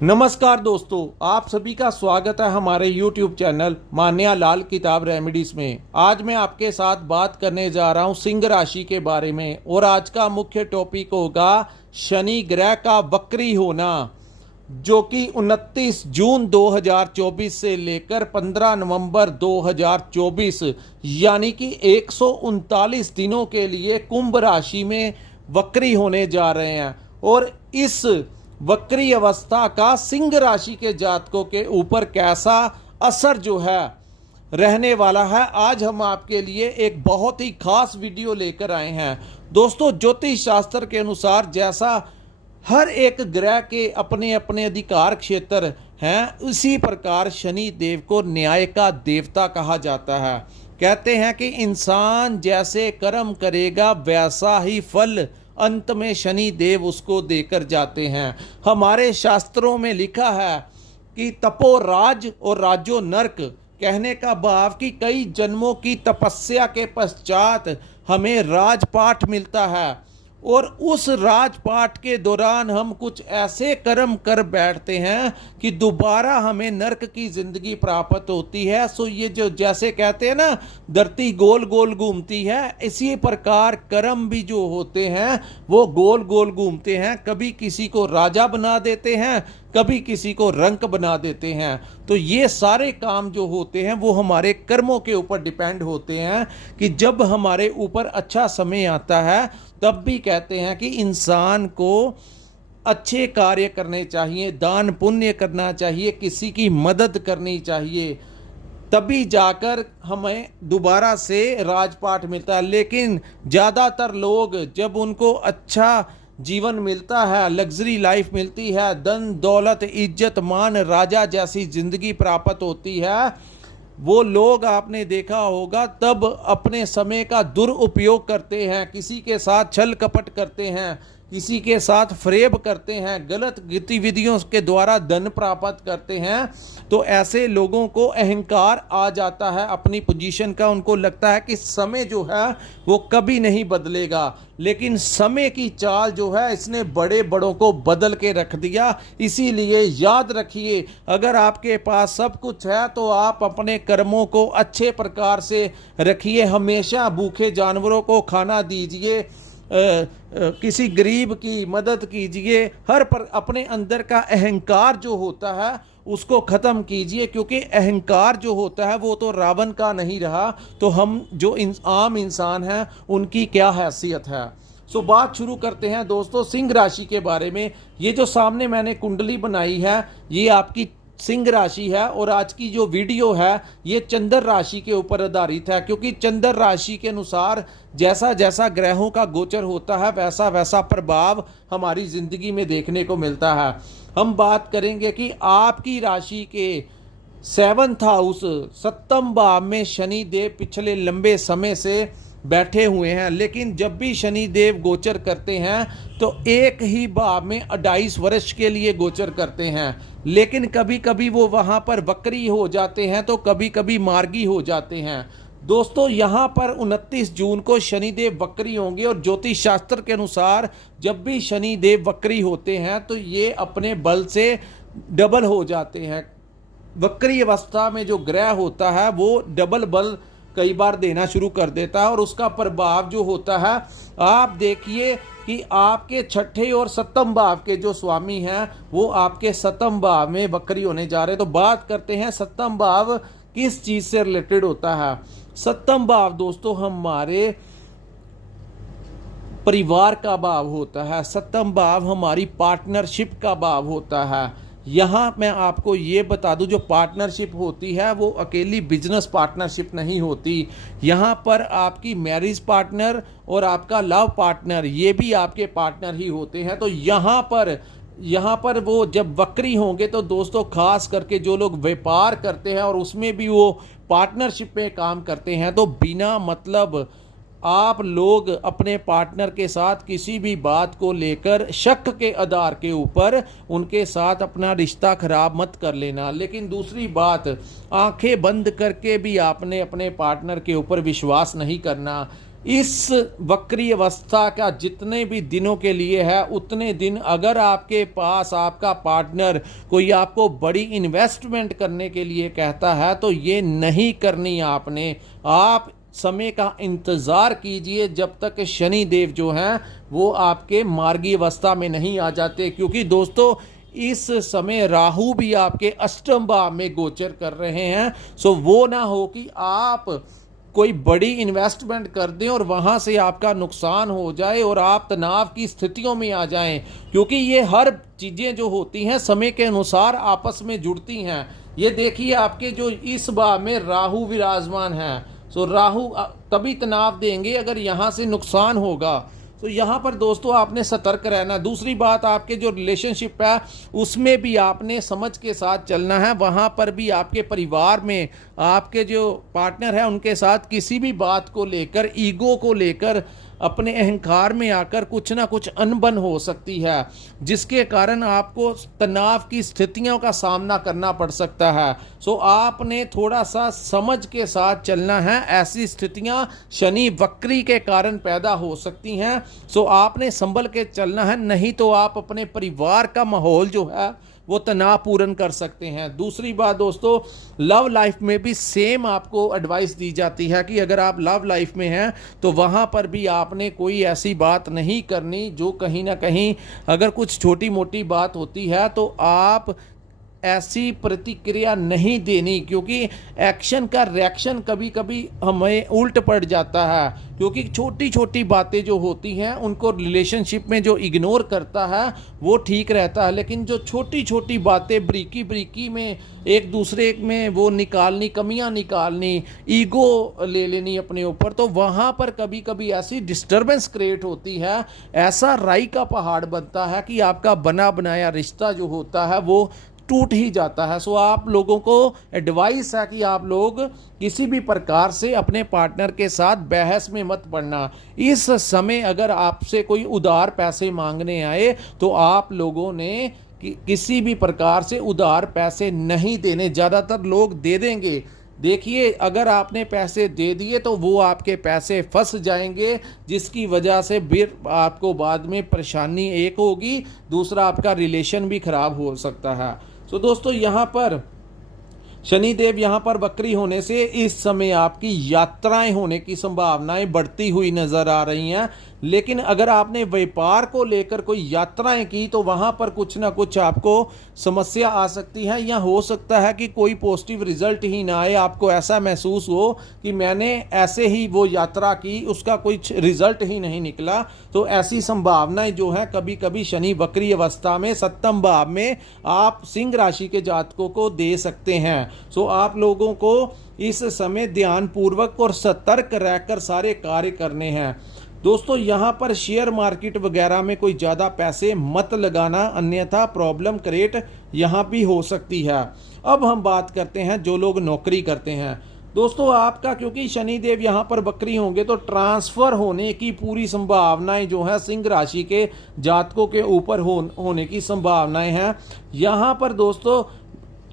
नमस्कार दोस्तों, आप सभी का स्वागत है हमारे YouTube चैनल मान्या लाल किताब रेमेडीज में। आज मैं आपके साथ बात करने जा रहा हूं सिंह राशि के बारे में और आज का मुख्य टॉपिक होगा शनि ग्रह का वक्री होना, जो कि 29 जून 2024 से लेकर 15 नवंबर 2024 यानी कि 139 दिनों के लिए कुंभ राशि में वक्री होने जा रहे हैं। और इस वक्री अवस्था का सिंह राशि के जातकों के ऊपर कैसा असर जो है रहने वाला है, आज हम आपके लिए एक बहुत ही खास वीडियो लेकर आए हैं। दोस्तों, ज्योतिष शास्त्र के अनुसार जैसा हर एक ग्रह के अपने अपने अधिकार क्षेत्र हैं, उसी प्रकार शनि देव को न्याय का देवता कहा जाता है। कहते हैं कि इंसान जैसे कर्म करेगा वैसा ही फल अंत में शनि देव उसको देकर जाते हैं। हमारे शास्त्रों में लिखा है कि तपो राज और राजो नरक, कहने का भाव कि कई जन्मों की तपस्या के पश्चात हमें राजपाठ मिलता है और उस राजपाठ के दौरान हम कुछ ऐसे कर्म कर बैठते हैं कि दोबारा हमें नरक की जिंदगी प्राप्त होती है। सो ये जो जैसे कहते हैं ना, धरती गोल गोल घूमती है, इसी प्रकार कर्म भी जो होते हैं वो गोल गोल घूमते हैं। कभी किसी को राजा बना देते हैं, कभी किसी को रंक बना देते हैं। तो ये सारे काम जो होते हैं वो हमारे कर्मों के ऊपर डिपेंड होते हैं कि जब हमारे ऊपर अच्छा समय आता है तब भी कहते हैं कि इंसान को अच्छे कार्य करने चाहिए, दान पुण्य करना चाहिए, किसी की मदद करनी चाहिए, तभी जाकर हमें दोबारा से राजपाट मिलता है। लेकिन ज़्यादातर लोग जब उनको अच्छा जीवन मिलता है, लग्जरी लाइफ मिलती है, धन दौलत इज्जत मान राजा जैसी जिंदगी प्राप्त होती है, वो लोग आपने देखा होगा तब अपने समय का दुरुपयोग करते हैं, किसी के साथ छल कपट करते हैं, किसी के साथ फ्रेब करते हैं, गलत गतिविधियों के द्वारा धन प्राप्त करते हैं। तो ऐसे लोगों को अहंकार आ जाता है अपनी पोजीशन का। उनको लगता है कि समय जो है वो कभी नहीं बदलेगा, लेकिन समय की चाल जो है इसने बड़े बड़ों को बदल के रख दिया। इसीलिए याद रखिए, अगर आपके पास सब कुछ है तो आप अपने कर्मों को अच्छे प्रकार से रखिए। हमेशा भूखे जानवरों को खाना दीजिए, किसी गरीब की मदद कीजिए। हर पर अपने अंदर का अहंकार जो होता है उसको ख़त्म कीजिए, क्योंकि अहंकार जो होता है वो तो रावण का नहीं रहा, तो हम जो आम इंसान हैं उनकी क्या हैसियत है। सो बात शुरू करते हैं दोस्तों सिंह राशि के बारे में। ये जो सामने मैंने कुंडली बनाई है ये आपकी सिंह राशि है और आज की जो वीडियो है ये चंद्र राशि के ऊपर आधारित है, क्योंकि चंद्र राशि के अनुसार जैसा जैसा ग्रहों का गोचर होता है वैसा वैसा प्रभाव हमारी जिंदगी में देखने को मिलता है। हम बात करेंगे कि आपकी राशि के 7th हाउस 7th भाव में शनि देव पिछले लंबे समय से बैठे हुए हैं, लेकिन जब भी शनि देव गोचर करते हैं तो एक ही भाव में 28 वर्ष के लिए गोचर करते हैं, लेकिन कभी कभी वो वहाँ पर वक्री हो जाते हैं तो कभी कभी मार्गी हो जाते हैं। दोस्तों, यहाँ पर 29 जून को शनिदेव वक्री होंगे और ज्योतिष शास्त्र के अनुसार जब भी शनिदेव वक्री होते हैं तो ये अपने बल से डबल हो जाते हैं। वक्री अवस्था में जो ग्रह होता है वो डबल बल कई बार देना शुरू कर देता है और उसका प्रभाव जो होता है, आप देखिए कि आपके 6ठे और 7th भाव के जो स्वामी हैं वो आपके 7th भाव में वक्री होने जा रहे हैं। तो बात करते हैं 7th भाव किस चीज से रिलेटेड होता है। 7th भाव दोस्तों हमारे परिवार का भाव होता है, 7th भाव हमारी पार्टनरशिप का भाव होता है। यहाँ मैं आपको ये बता दूं, जो पार्टनरशिप होती है वो अकेली बिजनेस पार्टनरशिप नहीं होती। यहाँ पर आपकी मैरिज पार्टनर और आपका लव पार्टनर ये भी आपके पार्टनर ही होते हैं। तो यहाँ पर वो जब वक्री होंगे तो दोस्तों खास करके जो लोग व्यापार करते हैं और उसमें भी वो पार्टनरशिप में काम करते हैं, तो बिना मतलब आप लोग अपने पार्टनर के साथ किसी भी बात को लेकर शक के आधार के ऊपर उनके साथ अपना रिश्ता खराब मत कर लेना। लेकिन दूसरी बात, आंखें बंद करके भी आपने अपने पार्टनर के ऊपर विश्वास नहीं करना। इस वक्री अवस्था का जितने भी दिनों के लिए है, उतने दिन अगर आपके पास आपका पार्टनर कोई आपको बड़ी इन्वेस्टमेंट करने के लिए कहता है तो ये नहीं करनी आपने। आप समय का इंतज़ार कीजिए जब तक शनि देव जो हैं वो आपके मार्गी अवस्था में नहीं आ जाते, क्योंकि दोस्तों इस समय राहु भी आपके अष्टम भाव में गोचर कर रहे हैं। सो वो ना हो कि आप कोई बड़ी इन्वेस्टमेंट कर दें और वहाँ से आपका नुकसान हो जाए और आप तनाव की स्थितियों में आ जाएं, क्योंकि ये हर चीज़ें जो होती हैं समय के अनुसार आपस में जुड़ती हैं। ये देखिए आपके जो इस भाव में राहु विराजमान है, सो राहु तभी तनाव देंगे अगर यहाँ से नुकसान होगा। तो यहाँ पर दोस्तों आपने सतर्क रहना। दूसरी बात, आपके जो रिलेशनशिप है उसमें भी आपने समझ के साथ चलना है। वहाँ पर भी आपके परिवार में आपके जो पार्टनर है उनके साथ किसी भी बात को लेकर, ईगो को लेकर, अपने अहंकार में आकर कुछ ना कुछ अनबन हो सकती है, जिसके कारण आपको तनाव की स्थितियों का सामना करना पड़ सकता है। सो आपने थोड़ा सा समझ के साथ चलना है। ऐसी स्थितियां शनि वक्री के कारण पैदा हो सकती हैं। सो आपने संभल के चलना है, नहीं तो आप अपने परिवार का माहौल जो है वो तनाव पूर्ण कर सकते हैं। दूसरी बात दोस्तों, लव लाइफ में भी सेम आपको एडवाइस दी जाती है कि अगर आप लव लाइफ में हैं तो वहाँ पर भी आपने कोई ऐसी बात नहीं करनी जो कहीं ना कहीं, अगर कुछ छोटी मोटी बात होती है तो आप ऐसी प्रतिक्रिया नहीं देनी, क्योंकि एक्शन का रिएक्शन कभी कभी हमें उल्ट पड़ जाता है। क्योंकि छोटी छोटी बातें जो होती हैं उनको रिलेशनशिप में जो इग्नोर करता है वो ठीक रहता है, लेकिन जो छोटी छोटी बातें ब्रीकी ब्रीकी में एक दूसरे में वो निकालनी, कमियां निकालनी, ईगो ले लेनी अपने ऊपर, तो वहाँ पर कभी कभी ऐसी डिस्टर्बेंस क्रिएट होती है, ऐसा राई का पहाड़ बनता है कि आपका बना बनाया रिश्ता जो होता है वो टूट ही जाता है। सो आप लोगों को एडवाइस है कि आप लोग किसी भी प्रकार से अपने पार्टनर के साथ बहस में मत पड़ना। इस समय अगर आपसे कोई उधार पैसे मांगने आए तो आप लोगों ने किसी भी प्रकार से उधार पैसे नहीं देने। ज़्यादातर लोग दे देंगे। देखिए, अगर आपने पैसे दे दिए तो वो आपके पैसे फंस जाएंगे, जिसकी वजह से फिर आपको बाद में परेशानी एक होगी, दूसरा आपका रिलेशन भी खराब हो सकता है। तो दोस्तों यहाँ पर शनिदेव यहाँ पर वक्री होने से इस समय आपकी यात्राएं होने की संभावनाएं बढ़ती हुई नजर आ रही हैं। लेकिन अगर आपने व्यापार को लेकर कोई यात्राएं की तो वहाँ पर कुछ ना कुछ आपको समस्या आ सकती है, या हो सकता है कि कोई पॉजिटिव रिजल्ट ही ना आए। आपको ऐसा महसूस हो कि मैंने ऐसे ही वो यात्रा की, उसका कोई रिजल्ट ही नहीं निकला। तो ऐसी संभावनाएं जो है कभी कभी शनि वक्री अवस्था में सप्तम भाव में आप सिंह राशि के जातकों को दे सकते हैं। सो आप लोगों को इस समय ध्यानपूर्वक और सतर्क रहकर सारे कार्य करने हैं। दोस्तों यहाँ पर शेयर मार्केट वगैरह में कोई ज़्यादा पैसे मत लगाना, अन्यथा प्रॉब्लम क्रिएट यहाँ भी हो सकती है। अब हम बात करते हैं जो लोग नौकरी करते हैं। दोस्तों आपका, क्योंकि शनिदेव यहाँ पर वक्री होंगे तो ट्रांसफ़र होने की पूरी संभावनाएं जो है सिंह राशि के जातकों के ऊपर होने की संभावनाएं हैं। यहाँ पर दोस्तों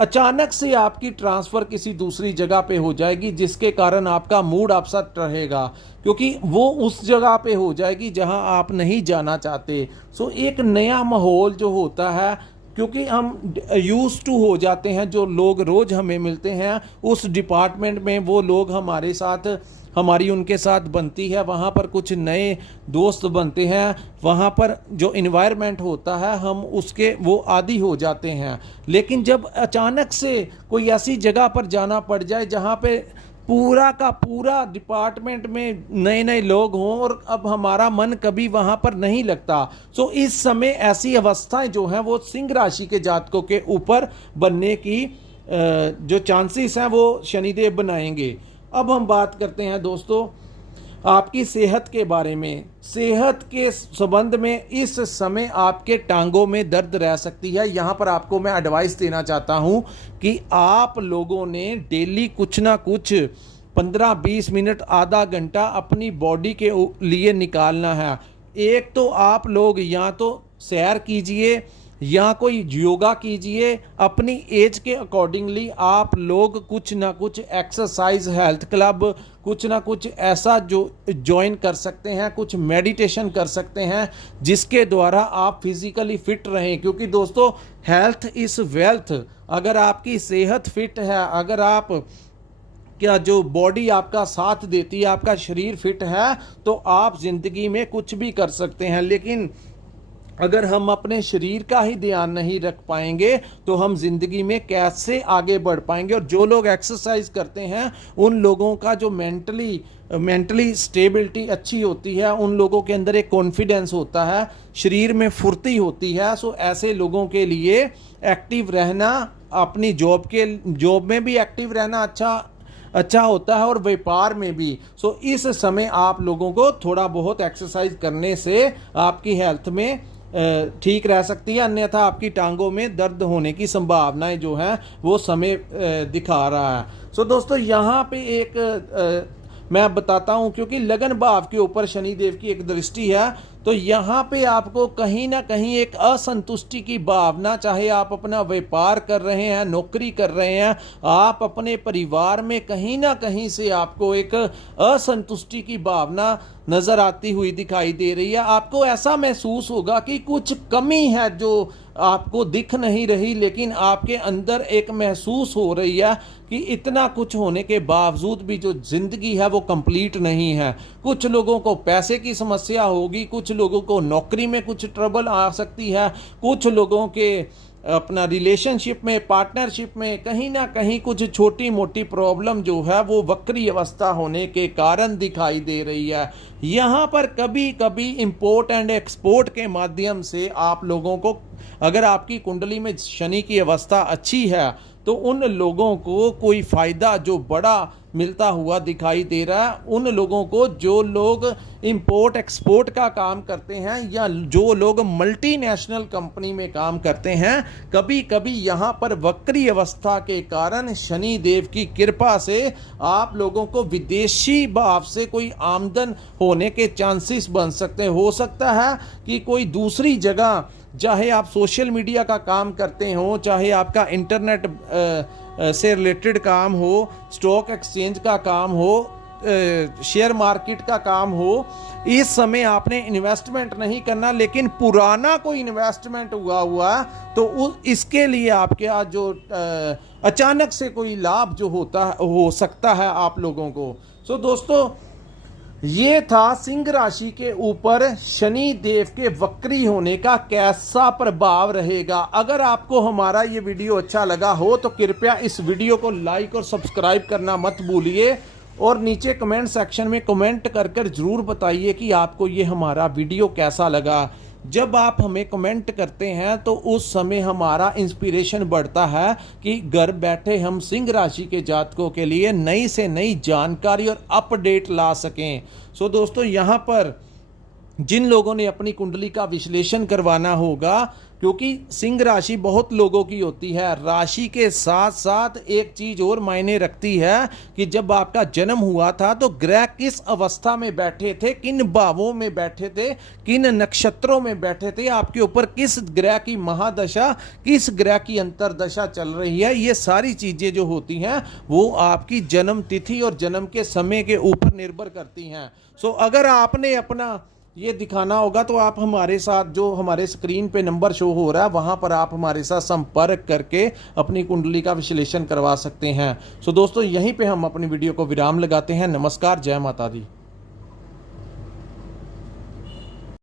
अचानक से आपकी ट्रांसफ़र किसी दूसरी जगह पे हो जाएगी, जिसके कारण आपका मूड अपसेट रहेगा, क्योंकि वो उस जगह पे हो जाएगी जहां आप नहीं जाना चाहते। सो एक नया माहौल जो होता है, क्योंकि हम यूज्ड टू हो जाते हैं, जो लोग रोज़ हमें मिलते हैं उस डिपार्टमेंट में वो लोग हमारे साथ, हमारी उनके साथ बनती है, वहाँ पर कुछ नए दोस्त बनते हैं, वहाँ पर जो इन्वायरमेंट होता है हम उसके वो आदी हो जाते हैं। लेकिन जब अचानक से कोई ऐसी जगह पर जाना पड़ जाए जहाँ पे पूरा का पूरा डिपार्टमेंट में नए नए लोग हों और अब हमारा मन कभी वहाँ पर नहीं लगता, सो इस समय ऐसी अवस्थाएं जो हैं वो सिंह राशि के जातकों के ऊपर बनने की जो चांसेस हैं वो शनिदेव बनाएंगे। अब हम बात करते हैं दोस्तों आपकी सेहत के बारे में। सेहत के संबंध में इस समय आपके टांगों में दर्द रह सकती है। यहाँ पर आपको मैं एडवाइस देना चाहता हूँ कि आप लोगों ने डेली कुछ ना कुछ 15-20 मिनट, आधा घंटा अपनी बॉडी के लिए निकालना है। एक तो आप लोग या तो सैर कीजिए या कोई योगा कीजिए। अपनी एज के अकॉर्डिंगली आप लोग कुछ ना कुछ एक्सरसाइज, हेल्थ क्लब, कुछ ना कुछ ऐसा जो ज्वाइन कर सकते हैं, कुछ मेडिटेशन कर सकते हैं जिसके द्वारा आप फिजिकली फिट रहें। क्योंकि दोस्तों हेल्थ इज़ वेल्थ। अगर आपकी सेहत फिट है, अगर आप क्या जो बॉडी आपका साथ देती है, आपका शरीर फिट है, तो आप ज़िंदगी में कुछ भी कर सकते हैं। लेकिन अगर हम अपने शरीर का ही ध्यान नहीं रख पाएंगे तो हम जिंदगी में कैसे आगे बढ़ पाएंगे। और जो लोग एक्सरसाइज करते हैं उन लोगों का जो मेंटली स्टेबिलिटी अच्छी होती है, उन लोगों के अंदर एक कॉन्फिडेंस होता है, शरीर में फुर्ती होती है। सो ऐसे लोगों के लिए एक्टिव रहना, अपनी जॉब में भी एक्टिव रहना अच्छा होता है और व्यापार में भी। सो इस समय आप लोगों को थोड़ा बहुत एक्सरसाइज करने से आपकी हेल्थ में ठीक रह सकती है, अन्यथा आपकी टांगों में दर्द होने की संभावनाएं जो है वो समय दिखा रहा है। सो दोस्तों यहाँ पे एक मैं बताता हूँ, क्योंकि लगन भाव के ऊपर शनिदेव की एक दृष्टि है, तो यहाँ पे आपको कहीं ना कहीं एक असंतुष्टि की भावना, चाहे आप अपना व्यापार कर रहे हैं, नौकरी कर रहे हैं, आप अपने परिवार में कहीं ना कहीं से आपको एक असंतुष्टि की भावना नजर आती हुई दिखाई दे रही है। आपको ऐसा महसूस होगा कि कुछ कमी है जो आपको दिख नहीं रही, लेकिन आपके अंदर एक महसूस हो रही है कि इतना कुछ होने के बावजूद भी जो जिंदगी है वो कंप्लीट नहीं है। कुछ लोगों को पैसे की समस्या होगी, कुछ लोगों को नौकरी में कुछ ट्रबल आ सकती है, कुछ लोगों के अपना रिलेशनशिप में, पार्टनरशिप में कहीं ना कहीं कुछ छोटी मोटी प्रॉब्लम जो है वो वक्री अवस्था होने के कारण दिखाई दे रही है। यहाँ पर कभी कभी इंपोर्ट एंड एक्सपोर्ट के माध्यम से आप लोगों को, अगर आपकी कुंडली में शनि की अवस्था अच्छी है तो उन लोगों को कोई फ़ायदा जो बड़ा मिलता हुआ दिखाई दे रहा है। उन लोगों को जो लोग इंपोर्ट एक्सपोर्ट का काम करते हैं या जो लोग मल्टीनेशनल कंपनी में काम करते हैं, कभी कभी यहाँ पर वक्री अवस्था के कारण शनि देव की कृपा से आप लोगों को विदेशी भाव से कोई आमदन होने के चांसेस बन सकते हैं। हो सकता है कि कोई दूसरी जगह, चाहे आप सोशल मीडिया का काम करते हो, चाहे आपका इंटरनेट से रिलेटेड काम हो, स्टॉक एक्सचेंज का काम हो, शेयर मार्केट का काम हो, इस समय आपने इन्वेस्टमेंट नहीं करना, लेकिन पुराना कोई इन्वेस्टमेंट हुआ तो इसके लिए आपके आज जो अचानक से कोई लाभ जो हो सकता है आप लोगों को। सो दोस्तों ये था सिंह राशि के ऊपर शनि देव के वक्री होने का कैसा प्रभाव रहेगा। अगर आपको हमारा ये वीडियो अच्छा लगा हो तो कृपया इस वीडियो को लाइक और सब्सक्राइब करना मत भूलिए, और नीचे कमेंट सेक्शन में कमेंट कर जरूर बताइए कि आपको ये हमारा वीडियो कैसा लगा। जब आप हमें कमेंट करते हैं तो उस समय हमारा इंस्पिरेशन बढ़ता है कि घर बैठे हम सिंह राशि के जातकों के लिए नई से नई जानकारी और अपडेट ला सकें। सो दोस्तों यहाँ पर जिन लोगों ने अपनी कुंडली का विश्लेषण करवाना होगा, क्योंकि सिंह राशि बहुत लोगों की होती है, राशि के साथ साथ एक चीज और मायने रखती है कि जब आपका जन्म हुआ था तो ग्रह किस अवस्था में बैठे थे, किन भावों में बैठे थे, किन नक्षत्रों में बैठे थे, आपके ऊपर किस ग्रह की महादशा, किस ग्रह की अंतरदशा चल रही है, ये सारी चीजें जो होती हैं वो आपकी जन्म तिथि और जन्म के समय के ऊपर निर्भर करती हैं। सो अगर आपने अपना ये दिखाना होगा तो आप हमारे साथ, जो हमारे स्क्रीन पे नंबर शो हो रहा है, वहाँ पर आप हमारे साथ संपर्क करके अपनी कुंडली का विश्लेषण करवा सकते हैं। सो दोस्तों यहीं पे हम अपनी वीडियो को विराम लगाते हैं। नमस्कार, जय माता दी।